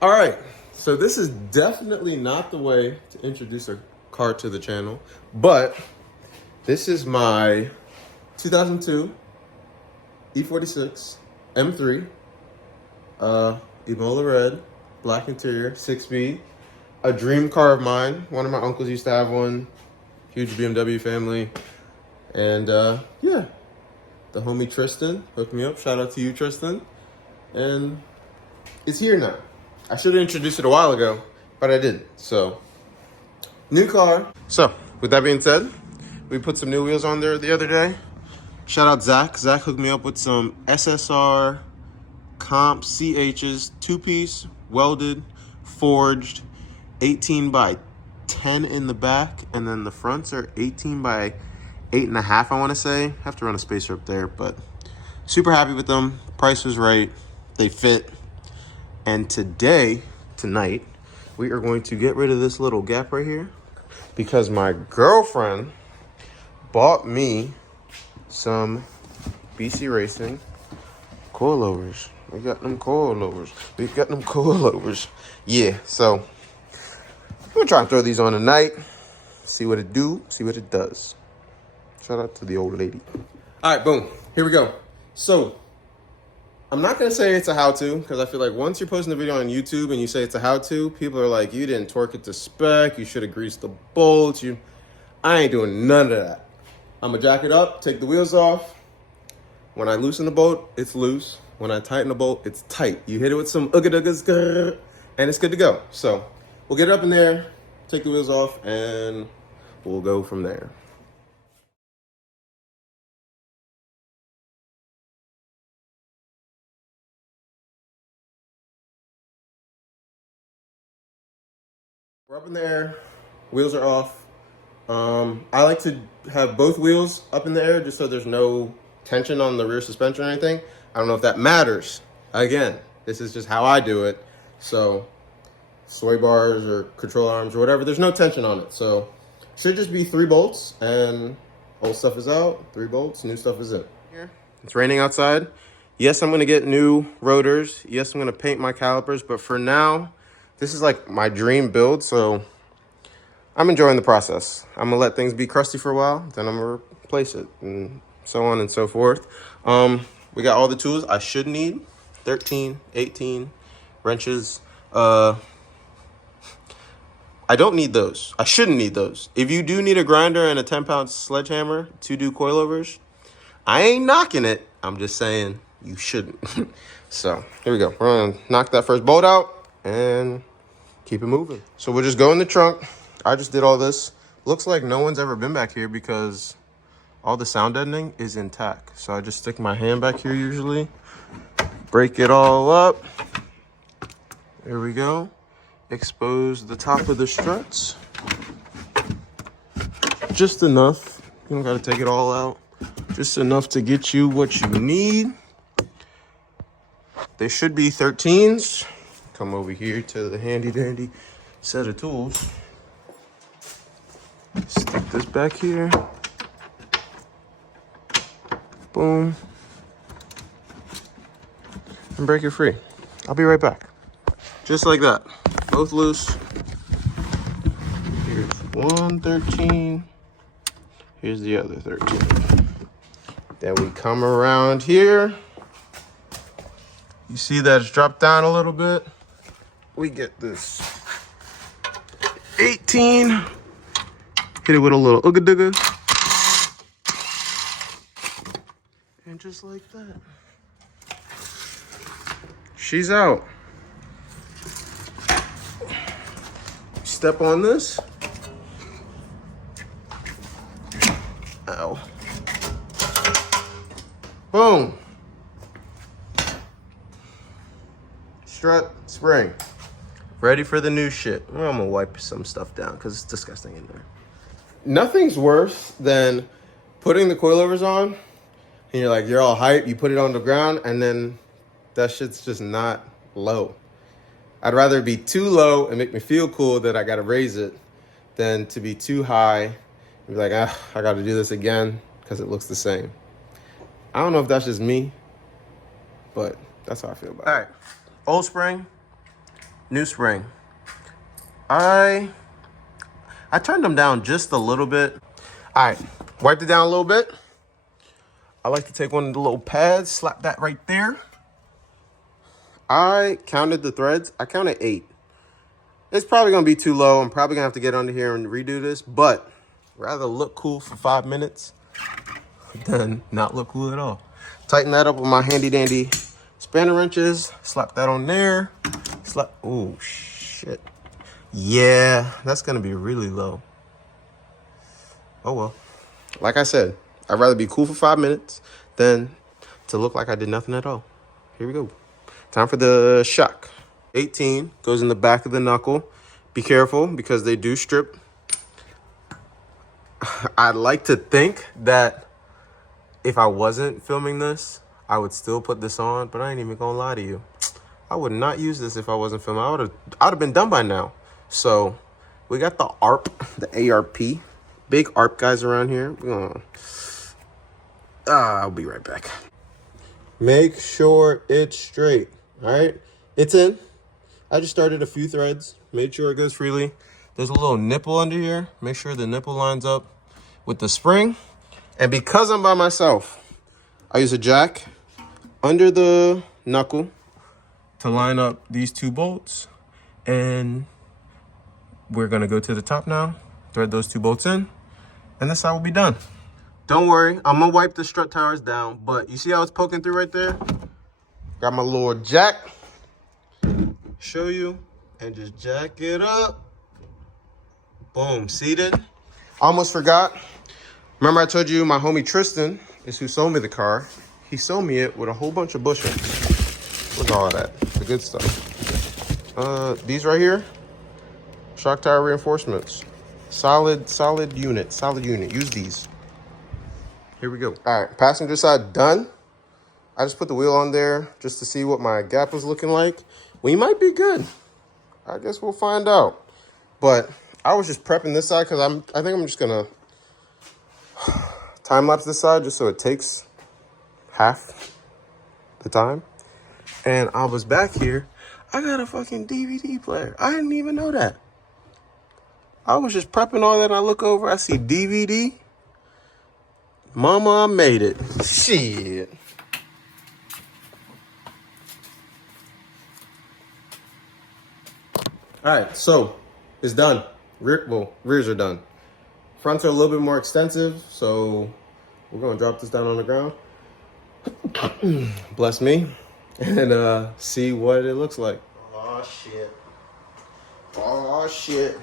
All right, so this is definitely not the way to introduce a car to the channel, but this is my 2002 E46 M3, Ebola red, black interior, 6B, a dream car of mine. One of my uncles used to have one, huge BMW family, and yeah, the homie Tristan hooked me up. Shout out to you, Tristan, and it's here now. I should have introduced it a while ago, but I didn't. So, new car. So, with that being said, we put some new wheels on there the other day. Shout out Zach. Zach hooked me up with some SSR Comp CHs, two-piece, welded, forged, 18 by 10 in the back, and then the fronts are 18 by 8.5, I want to say. Have to run a spacer up there, but super happy with them. Price was right. They fit. And tonight, we are going to get rid of this little gap right here because my girlfriend bought me some BC Racing coilovers. We got them coilovers. Yeah, so I'm going to try and throw these on tonight, see what it do, see what it does. Shout out to the old lady. All right, boom. Here we go. So, I'm not going to say it's a how-to because I feel like once you're posting a video on YouTube and you say it's a how-to, people are like, you didn't torque it to spec, you should have greased the bolts. I ain't doing none of that. I'm going to jack it up, take the wheels off. When I loosen the bolt, it's loose. When I tighten the bolt, it's tight. You hit it with some ooga-doogas, and it's good to go. So we'll get it up in there, take the wheels off, and we'll go from there. We're up in the air, wheels are off. I like to have both wheels up in the air just so there's no tension on the rear suspension or anything. I don't know if that matters. Again, this is just how I do it. So sway bars or control arms or whatever, there's no tension on it. So should just be 3 bolts and old stuff is out, 3 bolts, new stuff is in. Here, it's raining outside. Yes, I'm gonna get new rotors. Yes, I'm gonna paint my calipers, but for now, this is like my dream build, so I'm enjoying the process. I'm gonna let things be crusty for a while, then I'm gonna replace it, and so on and so forth. We got all the tools I should need, 13, 18 wrenches. I don't need those. I shouldn't need those. If you do need a grinder and a 10-pound sledgehammer to do coilovers, I ain't knocking it. I'm just saying you shouldn't. So here we go. We're gonna knock that first bolt out and keep it moving. So we'll just go in the trunk. I just did all this. Looks like no one's ever been back here because all the sound deadening is intact. So I just stick my hand back here usually, break it all up. There we go. Expose the top of the struts. Just enough. You don't gotta take it all out. Just enough to get you what you need. They should be 13s. Come over here to the handy dandy set of tools. Stick this back here. Boom. And break it free. I'll be right back. Just like that. Both loose. Here's one 13. Here's the other 13. Then we come around here. You see that it's dropped down a little bit. We get this 18. Hit it with a little ooga dooga. And just like that, she's out. Step on this. Ow. Boom. Strut, spring. Ready for the new shit. Well, I'm gonna wipe some stuff down because it's disgusting in there. Nothing's worse than putting the coilovers on and you're all hype, you put it on the ground and then that shit's just not low. I'd rather be too low and make me feel cool that I gotta raise it than to be too high and be like, I gotta do this again because it looks the same. I don't know if that's just me, but that's how I feel about it. All right, old spring, new spring. I turned them down just a little bit. All right, wiped it down a little bit. I like to take one of the little pads, slap that right there. I counted the threads. I counted 8. It's probably gonna be too low. I'm probably gonna have to get under here and redo this, but rather look cool for 5 minutes than not look cool at all. Tighten that up with my handy dandy spanner wrenches. Slap that on there. Oh shit. Yeah, that's gonna be really low. Oh well. Like I said, I'd rather be cool for 5 minutes than to look like I did nothing at all. Here we go. Time for the shock. 18 goes in the back of the knuckle. Be careful because they do strip. I'd like to think that if I wasn't filming this, I would still put this on, but I ain't even gonna lie to you. I would not use this if I wasn't filming. I'd have been done by now. So we got the ARP, the ARP. Big ARP guys around here. I'll be right back. Make sure it's straight. All right, it's in. I just started a few threads, made sure it goes freely. There's a little nipple under here. Make sure the nipple lines up with the spring. And because I'm by myself, I use a jack under the knuckle to line up these 2 bolts. And we're gonna go to the top now, thread those 2 bolts in, and this side will be done. Don't worry, I'm gonna wipe the strut towers down, but you see how it's poking through right there? Got my little jack. Show you, and just jack it up. Boom, seated. Almost forgot. Remember I told you my homie Tristan is who sold me the car. He sold me it with a whole bunch of bushings. Look at all that, the good stuff. These right here, shock tower reinforcements. Solid unit, use these. Here we go. All right, passenger side done. I just put the wheel on there just to see what my gap was looking like. We might be good. I guess we'll find out. But I was just prepping this side because I think I'm just gonna time lapse this side just so it takes half the time. And I was back here. I got a fucking DVD player. I didn't even know that. I was just prepping all that and I look over, I see DVD. Mama, I made it. Shit. All right, so it's done. Rears are done. Fronts are a little bit more extensive, so we're gonna drop this down on the ground. Bless me, and see what it looks like. Oh shit. Oh shit.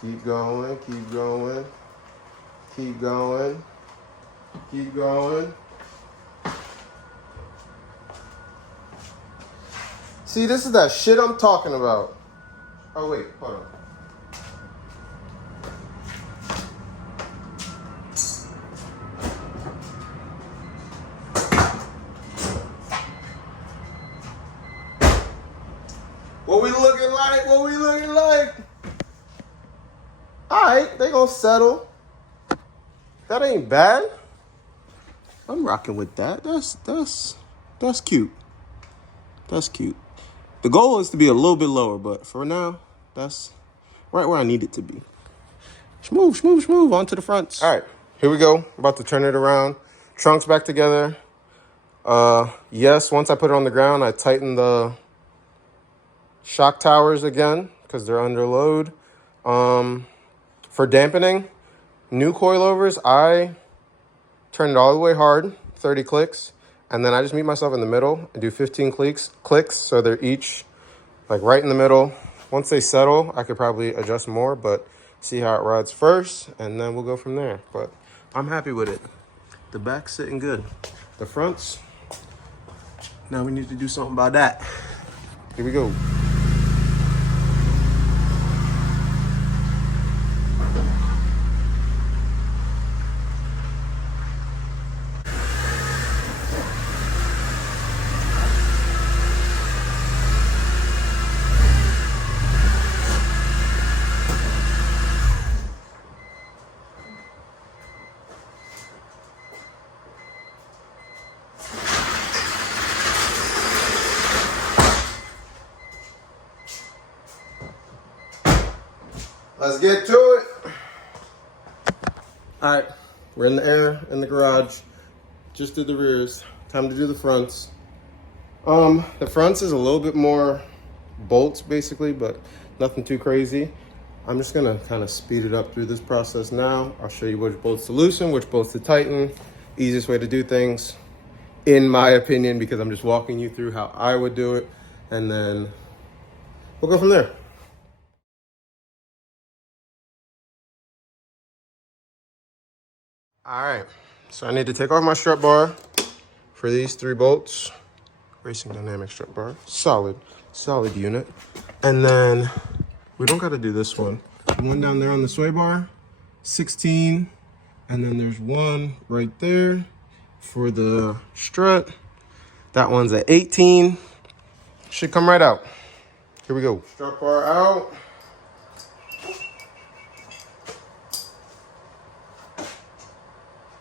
Keep going, keep going, keep going, keep going. See, this is that shit I'm talking about. Oh wait, hold on. What we looking like? What we looking like? All right, they gonna settle. That ain't bad. I'm rocking with that. That's cute. That's cute. The goal is to be a little bit lower, but for now, that's right where I need it to be. Schmooze, schmooze, schmooze, onto the fronts. All right, here we go. About to turn it around. Trunks back together. Yes, once I put it on the ground, I tighten the shock towers again because they're under load. For dampening, new coilovers, I turn it all the way hard, 30 clicks, and then I just meet myself in the middle and do 15 clicks, so they're each like right in the middle. Once they settle, I could probably adjust more, but see how it rides first, and then we'll go from there. But I'm happy with it. The back's sitting good. The fronts, now we need to do something about that. Here we go. Let's get to it. All right, we're in the air in the garage. Just did the rears. Time to do the fronts. The fronts is a little bit more bolts basically, but nothing too crazy. I'm just gonna kind of speed it up through this process now. I'll show you which bolts to loosen, which bolts to tighten. Easiest way to do things, in my opinion, because I'm just walking you through how I would do it, and then we'll go from there. All right, so I need to take off my strut bar for these 3 bolts. Racing Dynamic strut bar, solid unit. And then we don't gotta do this one. One down there on the sway bar, 16. And then there's one right there for the strut. That one's at 18. Should come right out. Here we go. Strut bar out.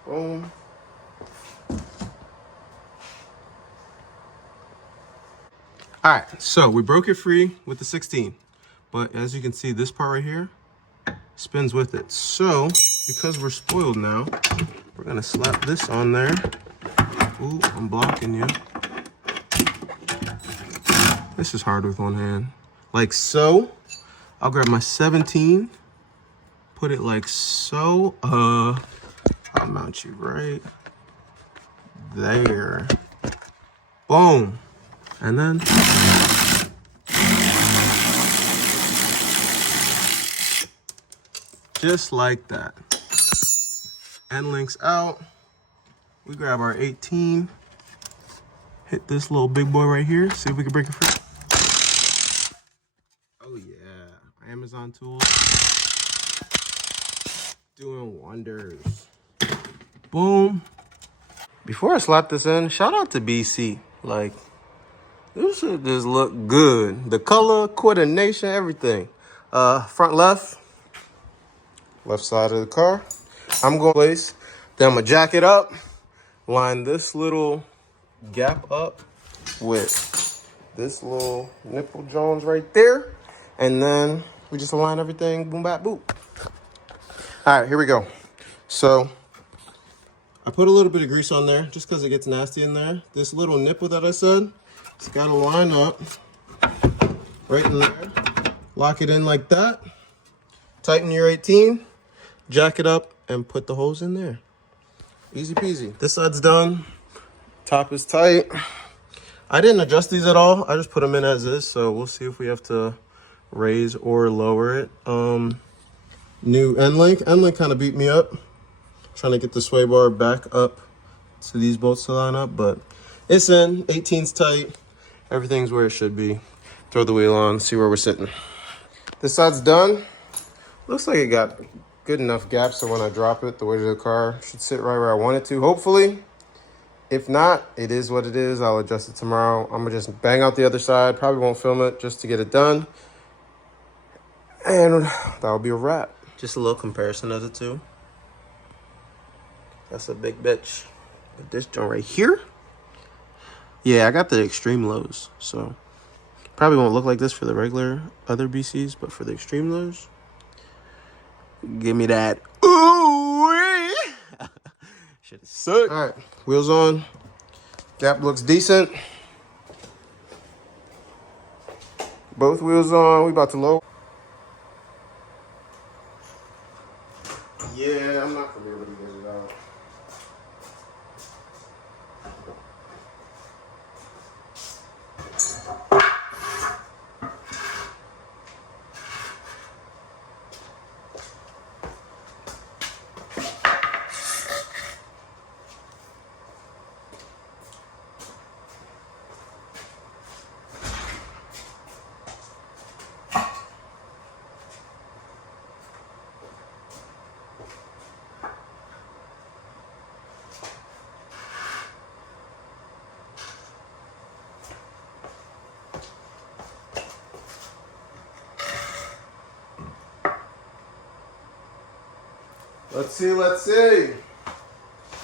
Boom. All right, so we broke it free with the 16, but as you can see, this part right here spins with it. So because we're spoiled now, we're gonna slap this on there. Ooh, I'm blocking you. This is hard with one hand. Like so. I'll grab my 17, put it like so. I'll mount you right there. Boom. And then just like that. End links out. We grab our 18. Hit this little big boy right here. See if we can break it free. Oh yeah, Amazon tools. Doing wonders. Boom. Before I slap this in, shout out to BC. Like, this should just look good. The color, coordination, everything. Front left side of the car. I'm going to place. Then I'm going to jack it up. Line this little gap up with this little nipple jones right there. And then we just align everything, boom, bap, boop. All right, here we go. So I put a little bit of grease on there just because it gets nasty in there. This little nipple that I said, it's got to line up right in there. Lock it in like that. Tighten your 18, jack it up, and put the holes in there. Easy peasy. This side's done. Top is tight. I didn't adjust these at all. I just put them in as is, so we'll see if we have to raise or lower it. New end link. End link kind of beat me up. Trying to get the sway bar back up to these bolts to line up, but it's in. 18's tight. Everything's where it should be. Throw the wheel on, see where we're sitting. This side's done. Looks like it got good enough gaps so when I drop it, the weight of the car should sit right where I want it to, hopefully. If not, it is what it is. I'll adjust it tomorrow. I'm gonna just bang out the other side. Probably won't film it just to get it done. And that'll be a wrap. Just a little comparison of the two. That's a big bitch. But this joint right here, yeah, I got the extreme lows. So probably won't look like this for the regular other BCs, but for the extreme lows, give me that. Ooh, shit is sick. All right, wheels on. Gap looks decent. Both wheels on. We about to lower. Yeah, I'm not gonna be able to get it out. Let's see.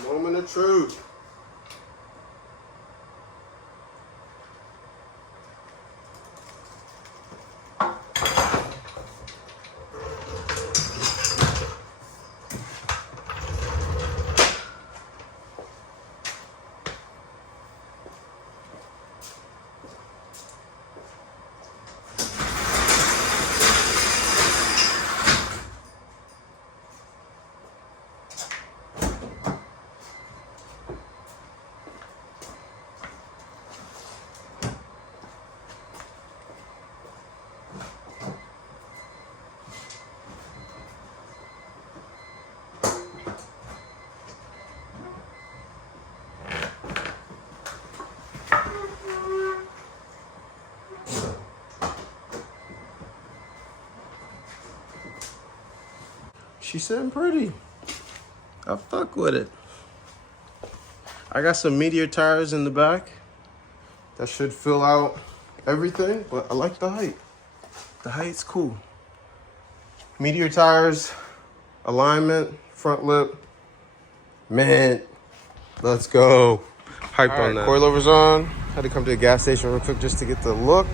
Moment of truth. She's sitting pretty. I fuck with it. I got some Meteor tires in the back. That should fill out everything, but I like the height. The height's cool. Meteor tires, alignment, front lip, man, let's go. Hype on that. Coilovers on. Had to come to the gas station real quick just to get the look.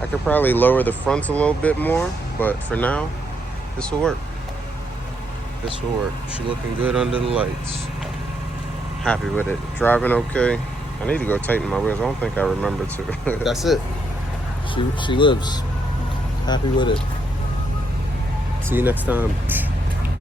I could probably lower the fronts a little bit more, but for now, this will work. This will work. She looking good under the lights. Happy with it. Driving okay. I need to go tighten my wheels. I don't think I remember to. That's it. She lives. Happy with it. See you next time.